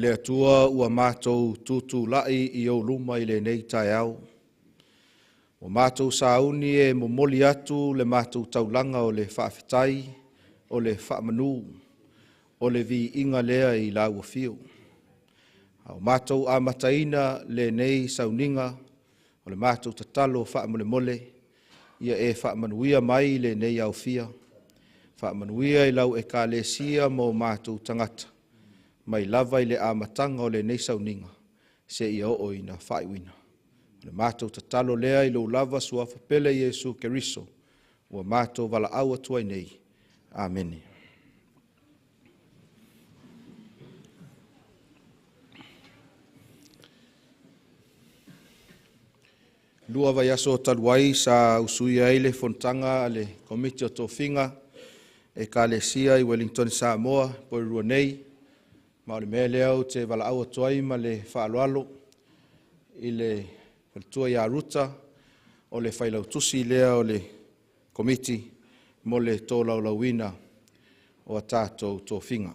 Le atua ua mātou tutu lai I au luma I le nei tai au. O mātou sauni e momoli atu le mātou taulanga o le whaafetai, o le whaamanu, o le vi inga lea I la ua fiu. O mātou amataina le nei sauninga, o le mātou tatalo whaamole mole, ia e whaamanuia mai le nei au fia. Whaamanuia I lau e ka le sia mo mātou tangata. Mai lava I le amatanga o le nei sauninga, se ia o ina whaiwina. Le mātou tatalo lea I lo lava sua whapele Jesu Keriso, ua mātou wala aua tuai nei. Amen. Lua vai aso taluai sa usui ai le fontanga le komiti o tofinga e ka le sia I Wellington Samoa, poi rua nei, ma o le mea leo te wala aua tuai ma le whaaloalo I le tua ia ruta o le whailautusi lea o le komiti mo le tō laulauina o a tātou tōwhinga.